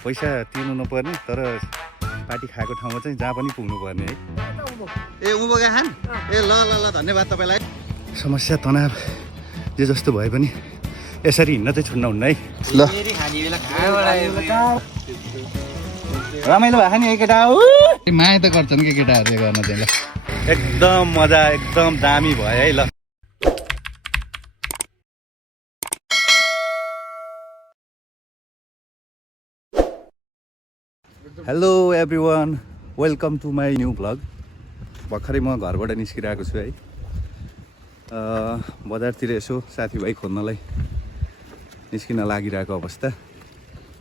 पैसा तिर्नु नपर्ने तर पार्टी खाएको ठाउँमा चाहिँ जहाँ पनि पुग्नु पर्ने है। ए उभोगा खान ए ल ल ल धन्यवाद तपाईँलाई। समस्या तनाव जे जस्तो भए पनि यसरी हिँड्न चाहिँ छुट्न हुन्न है। ल रमाइलो भएको नि केटा हो माया त गर्छन् कि केटाहरूले गर्न चाहिँ ल एकदम मजा एकदम दामी भयो है। ल hello everyone, welcome to my new vlog. भर्खरै म घरबाट निस्किरहेको छु है। बजारतिर यसो साथीभाइ खोज्नलाई निस्किन लागिरहेको अवस्था।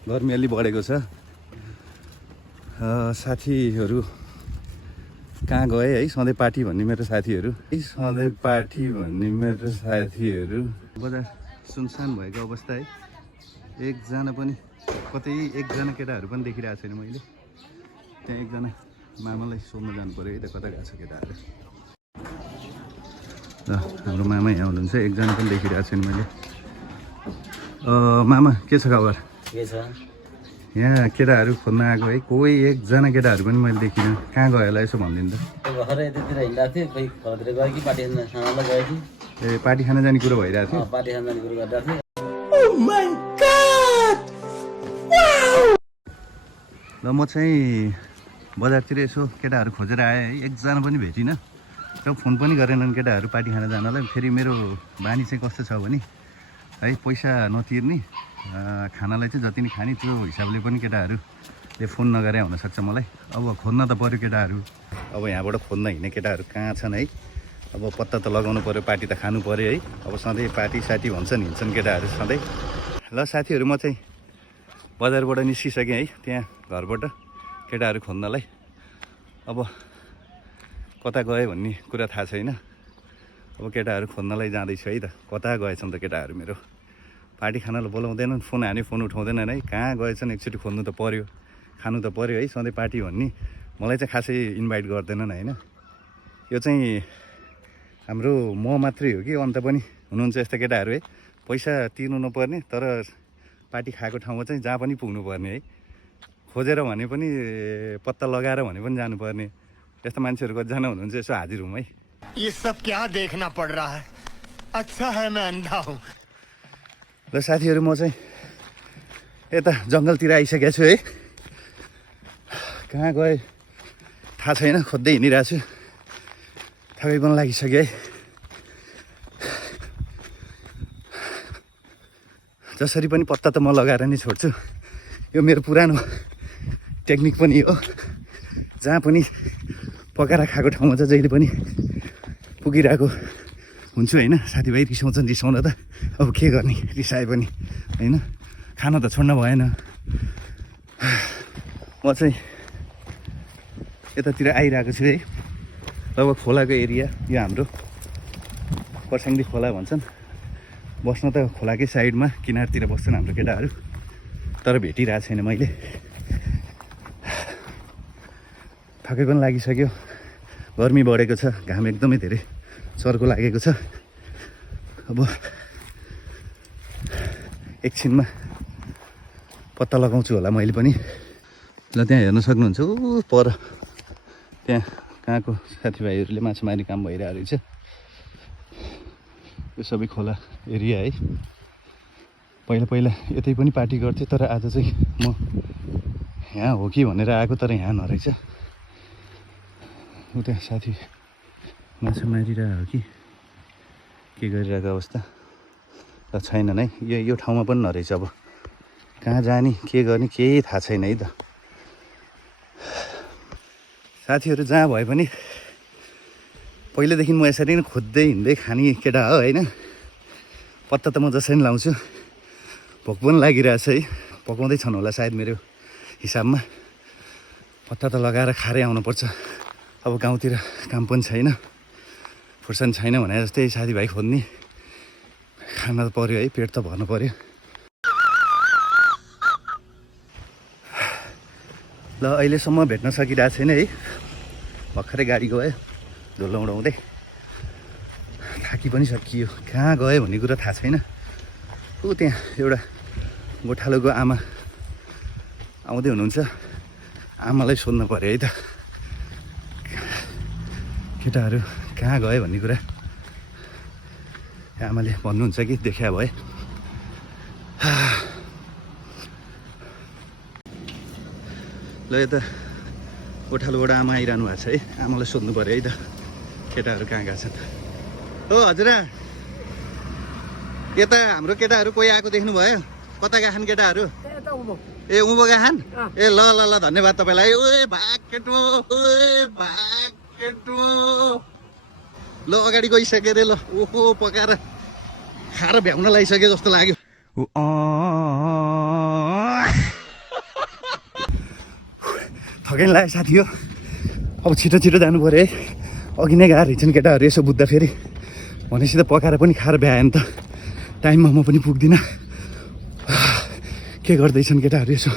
गर्मी अलि बढेको छ। साथीहरू कहाँ गए है? सधैँ पार्टी भन्ने मेरो साथीहरू बजार सुनसान भएको अवस्था है। एकजना पनि कतै एकजना केटाहरू पनि देखिरहेको छैन मैले। त्यहाँ एकजना मामालाई सोध्न जानु पऱ्यो है त कता गएको छ केटाहरू। ल हाम्रो मामा यहाँ हुनुहुन्छ, एकजना पनि देखिरहेको छैन मैले। मामा के छ खबर? के छ? यहाँ केटाहरू खोज्न आएको है, कोही एकजना केटाहरू पनि मैले देखिनँ। कहाँ गयो होला यसो भनिदिनु त। भर्खरै यतातिर हिँडिरहेको थिएँ, खोइ घरतिर गयो कि पार्टी खानालाई गयो कि? ए पार्टी खान जाने कुरो भइरहेको थियो। पार्टी खाना जाने कुरो गरिरहेको थिएँ। ल म चाहिँ बजारतिर यसो केटाहरू खोजेर आएँ है, एकजना पनि भेटिनँ। र फोन पनि गरेनन् केटाहरू पार्टी खान जानलाई। फेरि मेरो बानी चाहिँ कस्तो छ भने है, पैसा नतिर्ने खानालाई चाहिँ जति नै खाने त्यो हिसाबले पनि केटाहरूले फोन नगरे हुनसक्छ मलाई। अब खोज्न त पऱ्यो केटाहरू। अब यहाँबाट खोज्न हिँड्ने केटाहरू कहाँ छन् है? अब पत्ता त लगाउनु पऱ्यो, पार्टी त खानु पऱ्यो है। अब सधैँ पार्टी साथी भन्छन्, हिँड्छन् केटाहरू सधैँ। ल साथीहरू म चाहिँ बजारबाट निस्किसकेँ है, त्यहाँ घरबाट केटाहरू खोज्नलाई। अब कता गए भन्ने कुरा थाहा छैन। अब केटाहरू खोज्नलाई जाँदैछु है त। कता गएछन् त केटाहरू मेरो? पार्टी खानालाई बोलाउँदैनन्, फोन हाने फोन उठाउँदैनन् है। कहाँ गएछन् एकचोटि खोज्नु त पऱ्यो, खानु त पऱ्यो है। सधैँ पार्टी भन्ने मलाई चाहिँ खासै इन्भाइट गर्दैनन् होइन। यो चाहिँ हाम्रो म मात्रै हो कि अन्त पनि हुनुहुन्छ यस्ता केटाहरू है? पैसा तिर्नु नपर्ने तर पार्टी खाएको ठाउँमा चाहिँ जहाँ पनि पुग्नु पर्ने है। खोजेर भने पनि पत्ता लगाएर भने पनि जानुपर्ने। यस्ता मान्छेहरू कतिजना हुनुहुन्छ यसो हाजिर हुँ है। ये सब क्या देखना पड़ रहा है? अच्छा है मैं अंधा हूँ। ल साथीहरू म चाहिँ यता जङ्गलतिर आइसकेको छु है। कहाँ गए थाहा छैन, खोज्दै हिँडिरहेको छु। थकै पनि लागिसक्यो है। जसरी पनि पत्ता त म लगाएर नै छोड्छु। यो मेरो पुरानो टेक्निक पनि हो। जहाँ पनि पकाएर खाएको ठाउँमा चाहिँ जहिले पनि पुगिरहेको हुन्छु होइन। साथीभाइ रिसाउँछन्, रिसाउन त अब के गर्ने, रिसाए पनि होइन। खाना त छोड्न भएन। म चाहिँ यतातिर आइरहेको छु है। लगभग खोलाको एरिया यो हाम्रो पर्स्याङ्दी खोला भन्छन्। बस्न त खोलाकै साइडमा किनारतिर बस्छन् हाम्रो केटाहरू, तर भेटिरहेको छैन मैले। थकै पनि लागिसक्यो, गर्मी बढेको छ, घाम एकदमै धेरै चर्को लागेको छ। अब एकछिनमा पत्ता लगाउँछु होला मैले पनि। ल त्यहाँ हेर्न सक्नुहुन्छ ऊ पर त्यहाँ कहाँको साथीभाइहरूले माछा मार्ने काम भइरहेको रहेछ। यो सबै खोला एरिया है। पहिला पहिला यतै पनि पार्टी गर्थेँ, तर आज चाहिँ म यहाँ हो कि भनेर आएको, तर यहाँ नरहेछ। उता साथी माछा मारिरहेको हो कि के गरिरहेको अवस्था त छैनन् है। यो ठाउँमा पनि नरहेछ। अब कहाँ जाने के गर्ने केही थाहा छैन है त। साथीहरू जहाँ भए पनि पहिलेदेखि म यसरी नै खोज्दै हिँड्दै खाने केटा हो होइन। पत्ता त म जसरी नै लाउँछु। भोक पनि लागिरहेछ है, पकाउँदैछन् होला सायद मेरो हिसाबमा। पत्ता त लगाएर खारै आउनुपर्छ। अब गाउँतिर काम पनि छैन, फुर्सद छैन भने जस्तै साथीभाइ खोज्ने, खान त पऱ्यो है, पेट त भर्नु पऱ्यो। ल अहिलेसम्म भेट्न सकिरहेको छैन है। भर्खरै गाडी गयो धुलो उडाउँदै, थाकी पनि सकियो। कहाँ गयो भन्ने कुरा थाहा छैन। ऊ त्यहाँ एउटा गोठालोको आमा आउँदै हुनुहुन्छ। आमालाई सोध्नु पऱ्यो है त केटाहरू कहाँ गयो भन्ने कुरा। आमाले भन्नुहुन्छ कि देखा भए। ल यता गोठालोबाट आमा आइरहनु भएको छ है। आमालाई सोध्नु पऱ्यो है त केटाहरू कहाँ गएको छन्। हो हजुर यता हाम्रो केटाहरू कोही आएको देख्नुभयो? कता गएका छन् केटाहरू? ए उँभो गएका छन्? ए ल ल ल धन्यवाद तपाईँलाई। ओए भाग केटो, ओए भाग केटो। ल अगाडि गइसक्यो अरे। ल ओहो पकाएर खाएर भ्याउन लागिसक्यो जस्तो लाग्यो। थकाइ लाग्यो साथी हो। अब छिटो छिटो जानु पऱ्यो है। अघि नै गएर हिँड्छन् केटाहरू यसो बुझ्दा फेरि भनेपछि त पकाएर पनि खाएर भ्यायो नि त। टाइममा म पनि पुग्दिनँ। के गर्दैछन् केटाहरू यसो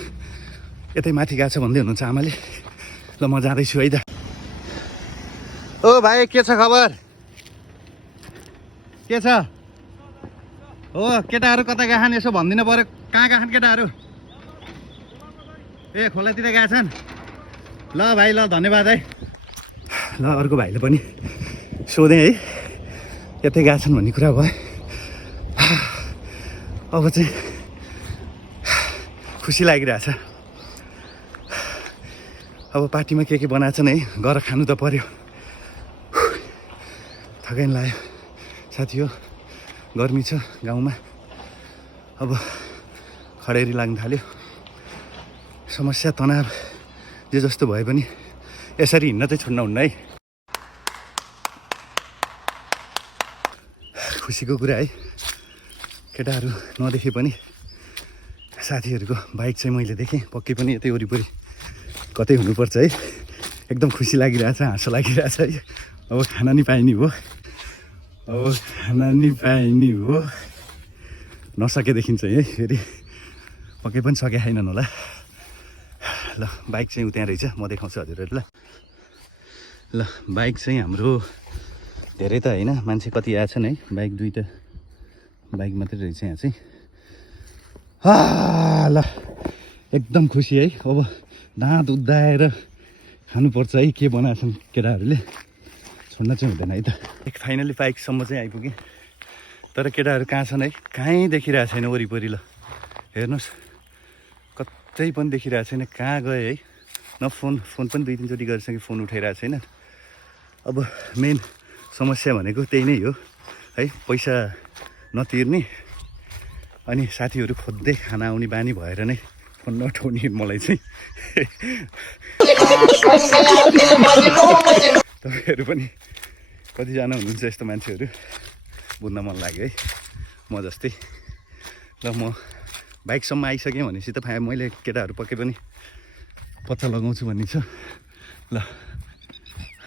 यतै माथि गएको छ भन्दै हुनुहुन्छ आमाले। ल म जाँदैछु है त। ओ भाइ के छ खबर? के छ? हो केटाहरू कता गएका छन् यसो भनिदिनु पऱ्यो। कहाँ गएका छन् केटाहरू? ए खोलातिर गएका छन्? ल भाइ ल धन्यवाद है। ल अर्को भाइले पनि सोधेँ है यतै गएका छन् भन्ने कुरा भयो। अब चाहिँ खुसी लागिरहेछ। अब पार्टीमा के बनाएछन् है गएर खानु त पर्यो। थकाइ लाग्यो साथी हो। गर्मी छ गाउँमा। अब खडेरी लाग्न थाल्यो। समस्या तनाव जे जस्तो भए पनि यसरी हिँड्न चाहिँ छोड्न हुन्न है। खुसीको कुरा है केटाहरू नदेखे पनि साथीहरूको बाइक चाहिँ मैले देखेँ। पक्कै पनि यतै वरिपरि कतै हुनुपर्छ है। एकदम खुसी लागिरहेछ, हाँसो लागिरहेछ है। अब खाना नि पाइने हो। अब खाना नि पाइने हो। नसकेदेखि चाहिँ है फेरि पक्कै पनि सके छैनन् होला। ल बाइक चाहिँ त्यहाँ रहेछ, म देखाउँछु हजुरहरूलाई। ल बाइक चाहिँ हाम्रो धेरै त होइन, मान्छे कति आएछन् है। बाइक दुईवटा बाइक मात्रै रहेछ यहाँ चाहिँ। ल एकदम खुसी है। अब दाँत उद्धाएर खानुपर्छ है। के बनाएछन् केटाहरूले छोड्न चाहिँ हुँदैन है त। फाइनली बाइकसम्म चाहिँ आइपुगेँ। तर केटाहरू कहाँ छन् है? कहीँ देखिरहेको छैन वरिपरि। ल हेर्नुहोस् कतै पनि देखिरहेको छैन। कहाँ गयो है? न फोन पनि दुई तिनचोटि गरिसकेँ, फोन उठाइरहेको छैन। अब मेन समस्या भनेको त्यही नै हो है। पैसा नतिर्ने अनि साथीहरू खोज्दै खाना आउने बानी भएर नै फोन नउठाउने मलाई चाहिँ। तपाईँहरू पनि कतिजना हुनुहुन्छ यस्तो मान्छेहरू बुझ्न मन लाग्यो है म जस्तै। ल म बाइकसम्म आइसकेँ भनेपछि त मैले केटाहरू पक्कै पनि पत्ता लगाउँछु भन्ने छ। ल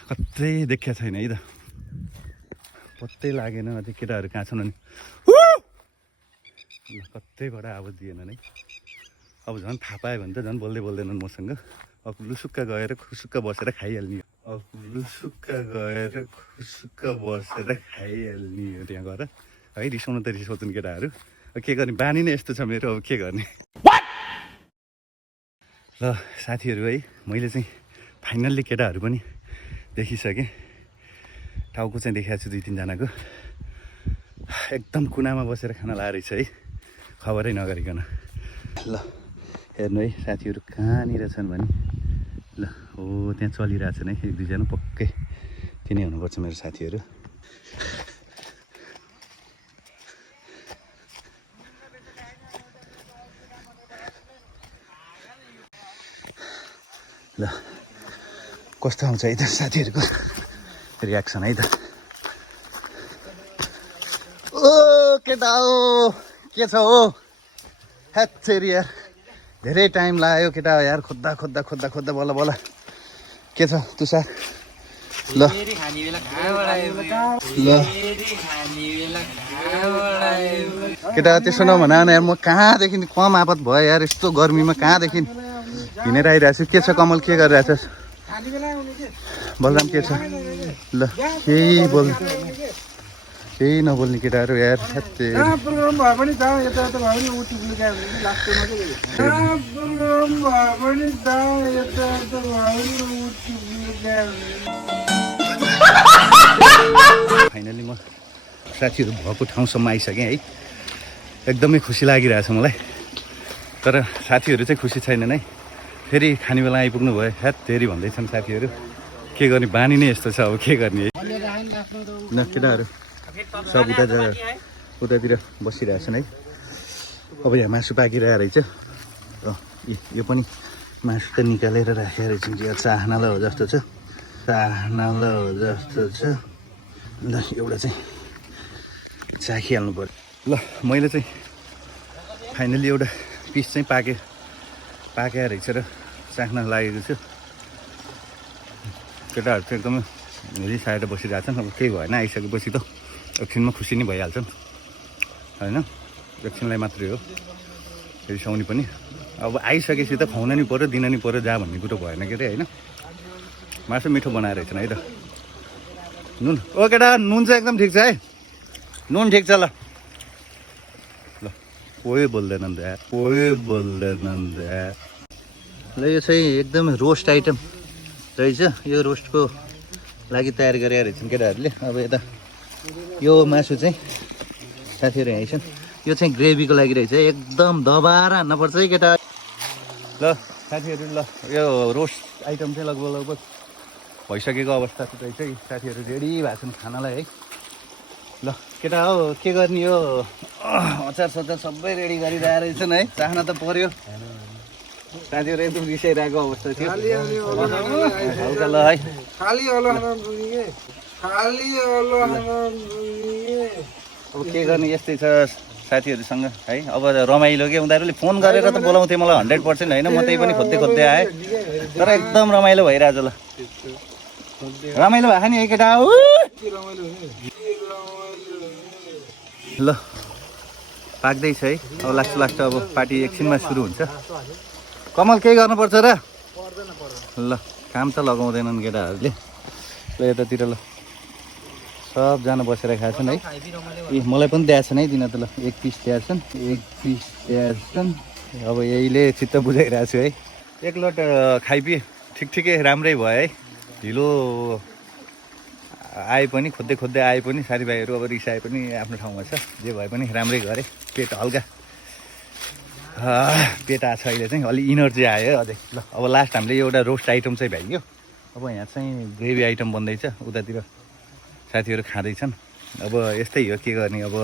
कतै देखिया छैन है त। पत्तै लागेन अझै केटाहरू कहाँ छन् भने। ल कतैबाट आवाज दिएन नै। अब झन् थाहा पायो भने त झन् बोल्दै बोल्दैनन् मसँग। अब लुसुक्क गएर खुसुक्क बसेर खाइहाल्ने हो। अब लुसुक्क गएर खुसुक्क बसेर खाइहाल्ने हो त्यहाँ गएर है। रिसाउनु त रिसाउँछन् केटाहरू, के गर्ने बानी नै यस्तो छ मेरो। अब के गर्ने। ल साथीहरू है मैले चाहिँ फाइनल्ली केटाहरू पनि देखिसकेँ। टाउको चाहिँ देखाएको छु दुई तिनजनाको। एकदम कुनामा बसेर खाना लाएर रहेछ है खबरै नगरिकन। ल हेर्नु है साथीहरू कहाँनिर छन् भने। ल हो त्यहाँ चलिरहेछन् है एक दुईजना पक्कै। तिनै हुनुपर्छ मेरो साथीहरू। ल कस्तो आउँछ है त साथीहरूको रियाक्सन है त। ओ केटा हो के छ हो? हेत्तेरी यार धेरै टाइम लाग्यो केटा यार। खोज्दा खोज्दा खोज्दा खोज्दा बल्ल बल्ल। के छ तुषार? ल ल केटा त्यसो नभन यार। म कहाँदेखि कम आपत भयो यार यस्तो गर्मीमा। कहाँदेखि हिँडेर आइरहेको छु। के छ कमल के गरिरहेछस्? बलराम के छ? ल केही बोल केही नबोल्ने केटाहरू यार साँच्चै प्रोग्राम भए पनि जहाँ यतायता भए पनि उठि गयो भने लास्टमा चाहिँ प्रोग्राम भए पनि जहाँ यतायता भए पनि उठि गयो। फाइनली म साथीहरू भएको ठाउँसम्म आइसकेँ है। एकदमै खुसी लागिरहेछ मलाई। तर साथीहरू चाहिँ खुसी छैनन् है। फेरि खाने बेला आइपुग्नु भयो हेत धेरै भन्दैछन् साथीहरू। के गर्ने बानी नै यस्तो छ अब के गर्ने है। न केटाहरू सब उतातिर बसिरहेछन् है। अब यहाँ मासु पाकिरहेको रहेछ। यो पनि मासु त निकालेर राखेर रहेछ। यो चाहनाला हो जस्तो छ। चाहनाला हो जस्तो छ। ल एउटा चाहिँ चाखिहाल्नु पर्यो। ल मैले चाहिँ फाइनली एउटा पिस चाहिँ पाकेर रहेछ र चाख्न लागेको छु। केटाहरू चाहिँ एकदमै रिसाएर बसिरहेछन्। अब केही भएन आइसकेपछि त एकछिनमा खुसी नै भइहाल्छन् होइन। एकछिनलाई मात्रै हो रिसाउने पनि। अब आइसकेपछि त खुवाउन नि पऱ्यो दिन नि पऱ्यो जहाँ भन्ने कुरो भएन के अरे होइन। मासु मिठो बनाएर रहेछन् है त। नुन ओ केटा नुन चाहिँ एकदम ठिक छ है। नुन ठिक छ ल ल कोही बोल्दैनन् त कोही बोल्दैनन् त। ल यो चाहिँ एकदम रोस्ट आइटम रहेछ। यो रोस्टको लागि तयार गरेर रहेछन् केटाहरूले। अब यता यो मासु चाहिँ साथीहरू यहाँ छन्। यो चाहिँ ग्रेभीको लागि रहेछ। एकदम दबाएर हान्नुपर्छ है केटा। ल साथीहरू ल यो रोस्ट आइटम चाहिँ लगभग भइसकेको अवस्था रहेछ। साथीहरू रेडी भएको छन् खानालाई है। ल केटा हो के गर्ने यो अचार सचार सबै रेडी गरिरहेको रहेछन् है। चाहना त पर्यो। साथीहरू एकदम रिसाइरहेको अवस्था थियो हल्का ल है। अब के गर्ने यस्तै छ साथीहरूसँग है। अब रमाइलो के उनीहरूले फोन गरेर त बोलाउँथे मलाई 100% होइन। म त्यही पनि खोज्दै आएँ तर एकदम रमाइलो भइरहेछ। ल रमाइलो भएको नि है केटा हो। ल पाक्दैछ है। अब लास्ट अब पार्टी एकछिनमा सुरु हुन्छ। कमल केही गर्नुपर्छ र ल काम त लगाउँदैनन् केटाहरूले। ल यतातिर ल सबजना बसेर खाएछन् है। ए मलाई पनि दिएछन् है दिन त। ल एक पिस दिएछन् अब यहीले चित्त बुझाइरहेको छु है। एक लट खाइपिए ठिकै राम्रै भयो है। ढिलो आए पनि खोज्दै आए पनि साथीभाइहरू अब रिसाए पनि आफ्नो ठाउँमा छ। जे भए पनि राम्रै गरे। पेट हल्का पेट आएको छ अहिले चाहिँ। अलि इनर्जी आयो अझै। ल अब लास्ट हामीले एउटा रोस्ट आइटम चाहिँ भइगयो। अब यहाँ चाहिँ ग्रेभी आइटम बन्दैछ। उतातिर साथीहरू खाँदैछन्। अब यस्तै हो के गर्ने। अब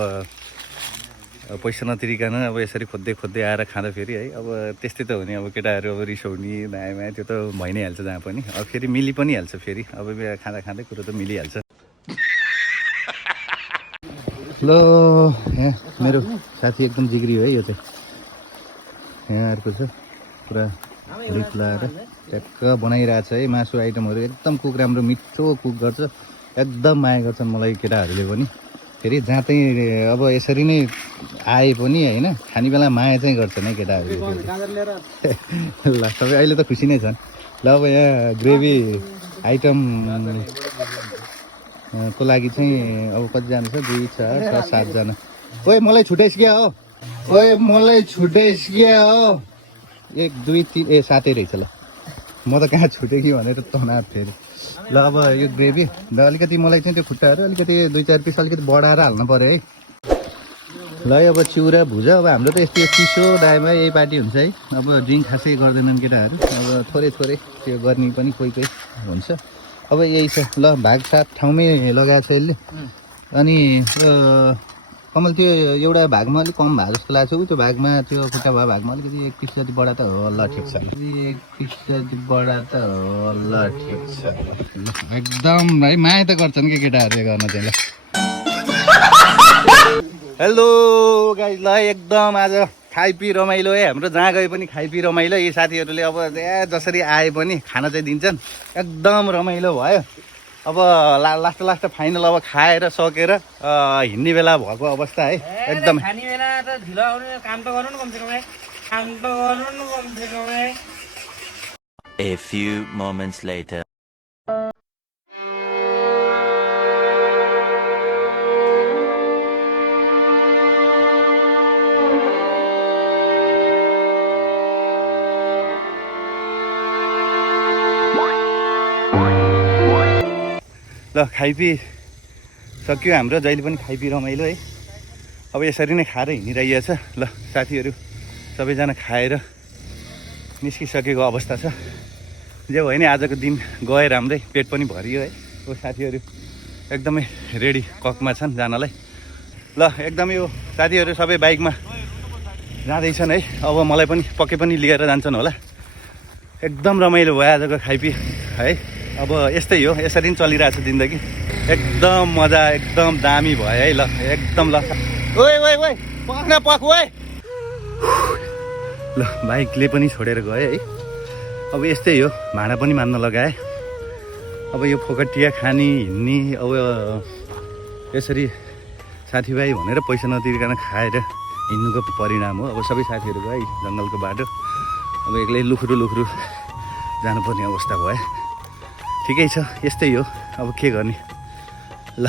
पैसा नतिरिकन अब यसरी खोज्दै आएर खाँदा फेरि है। अब त्यस्तै त हो नि। अब केटाहरू अब रिसाउने माया त्यो त भइ नै हाल्छ जहाँ पनि। अब फेरि मिली पनि हाल्छ फेरि। अब खाँदा कुरो त मिलिहाल्छ। ल यहाँ मेरो साथी एकदम जिग्री हो है। यो चाहिँ यहाँ अर्को छ पुरा लिप लाएर ट्याक्क बनाइरहेछ है। मासु आइटमहरू एकदम कुक राम्रो मिठो कुक गर्छ। एकदम माया गर्छन् मलाई केटाहरूले पनि। फेरि जहाँ चाहिँ अब यसरी नै आए पनि होइन खाने बेला माया चाहिँ गर्छन् है केटाहरूले। ल सबै अहिले त खुसी नै छन्। ल अब यहाँ ग्रेभी आइटम को लागि चाहिँ अब कतिजना छ 2 4 6 7 जना। ओए मलाई छुटाइस् क्या हो। 1 2 3 ए 7 रहेछ। ल म त कहाँ छुटेँ कि भनेर तनाव फेरि। ल अब यो ग्रेभी र अलिकति मलाई चाहिँ त्यो खुट्टाहरू अलिकति 2 4 पिस अलिकति बढाएर हाल्नु पऱ्यो है। ल अब चिउरा भुजा। अब हाम्रो त यस्तो चिसो दाइमा यही पार्टी हुन्छ है। अब ड्रिङ्क खासै गर्दैनन् केटाहरू। अब थोरै त्यो गर्ने पनि कोही हुन्छ। अब यही छ। ल भाग 7 ठाउँमै लगाएको छ यसले। अनि कमल त्यो एउटा भागमा अलिक कम भएको जस्तो लाग्छ। त्यो भागमा त्यो खुट्टा भएको भागमा अलिकति 1 पिस जति बढा त हो। ल ठिक छ। 1 पिस जति बढा त हो। ल ठिक छ। एकदम है माया त गर्छन् कि केटाहरूले गर्न चाहिँ। ल हेलो गाइस। ल एकदम आज खाइपी रमाइलो है। हाम्रो जहाँ गए पनि खाइपी रमाइलो। यी साथीहरूले अब जसरी आए पनि खाना चाहिँ दिन्छन्। एकदम रमाइलो भयो। अब लास्ट फाइनल अब खाएर सकेर हिँड्ने बेला भएको अवस्था है। एकदम खाने बेला त ढिलो आउने काम त गर्नु न कम से कम है। A few moments later. ल खाइपी सक्यो हाम्रो, जहिले पनि खाइपी रमाइलो है। अब यसरी नै खाएर हिँडिरहेछ। ल साथीहरू सबैजना खाएर निस्किसकेको अवस्था छ। जे भयो नि आजको दिन गयो राम्रै, पेट पनि भरियो है। ओ साथीहरू एकदमै रेडी ककमा छन् जानलाई। ल एकदमै यो साथीहरू सबै बाइकमा जाँदैछन् है। अब मलाई पनि पक्कै पनि लिएर जान्छन् होला। एकदम रमाइलो भयो आजको खाइपी है। अब यस्तै हो, यसरी नै चलिरहेको छ जिन्दगी। एकदम मजा, एकदम दामी भयो है। ल एकदम ल ओए ओए ओए पक्न पक ओए। ल बाइकले पनि छोडेर गयो है। अब यस्तै हो, भाँडा पनि मान्न लगाए। अब यो फोकटिया खाने हिँड्ने, अब यसरी साथीभाइ भनेर पैसा नतिरिकन खाएर हिँड्नुको परिणाम हो। अब सबै साथीहरू गए जङ्गलको बाटो, अब एक्लै लुख्रु जानुपर्ने अवस्था भयो। ठिकै छ, यस्तै हो, अब के गर्ने। ल